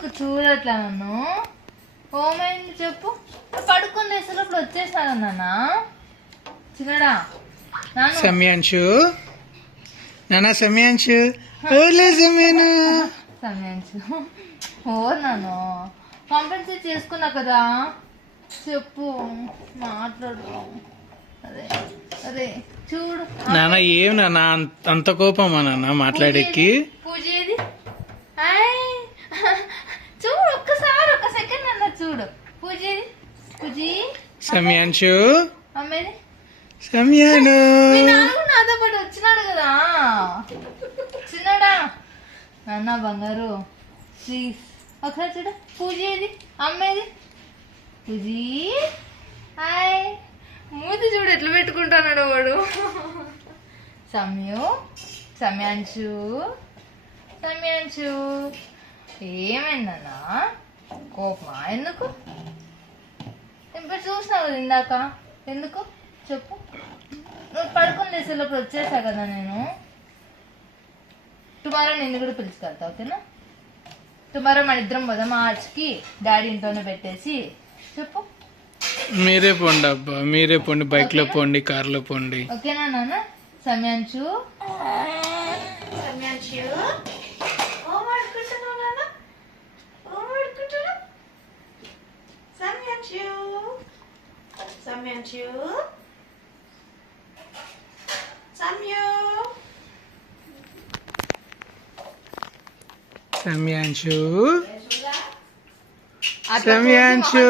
ఎందుకు చూడట్లా నన్ను? ఏమైంది చెప్పు. పడుకుని లేసినప్పుడు వచ్చేసాను నాన్న. చిన్నడా సమయాంశు నానా సమయాంశు ఓలే సమయాను సమయాంశు ఓ నాను కాంపెన్సేట్ చేసుకున్నా కదా. చెప్పు మాట్లాడు. అదే అదే చూడు నాన్న ఏం నాన్న అంత కోపమా నాన్న మాట్లాడేకి? పూజ ఏది? చూడు ఒక్కసారి ఒక సెకండ్ అన్న చూడు. పూజ ఏది? పూజీ సమయాంశు అమ్మేది సమయాను మీ నాన్న నాతో పాటు వచ్చినాడు కదా. చిన్నడా నాన్న బంగారు ప్లీజ్ ఒకసారి చూడు. పూజ ఏది? అమ్మేది? పూజీ హాయ్. మూతి చూడు ఎట్లా పెట్టుకుంటాడు వాడు. సమయాంశు సమయాంశు ఏమైందన్నా? కోపమా? ఎందుకు? ఇప్పుడు చూసినావు కదా ఇందాక. ఎందుకు చెప్పు. నువ్వు పడుకుని లేసేలోపు వచ్చేసా కదా నేను. టుమారో నిన్ను కూడా పిలుచుకెళ్తా, ఓకేనా? టుమారో మన ఇద్దరం పోదాం ఆర్చ్కి. డాడీ ఇంట్లోనే పెట్టేసి చెప్పు. మీరే పోండి అబ్బా, మీరే పోండి. బైక్ లో పోండి, కార్ లో పోండి, ఓకేనా నాన్న? సమయాంశు సమయాంశు ఓ ఆడుకుంటున్నావు నాన్న. ఓ ఆడుకుంటున్నావు సమయాంశు. సమయాంశు సమయు సమయాంశు సమయాంశు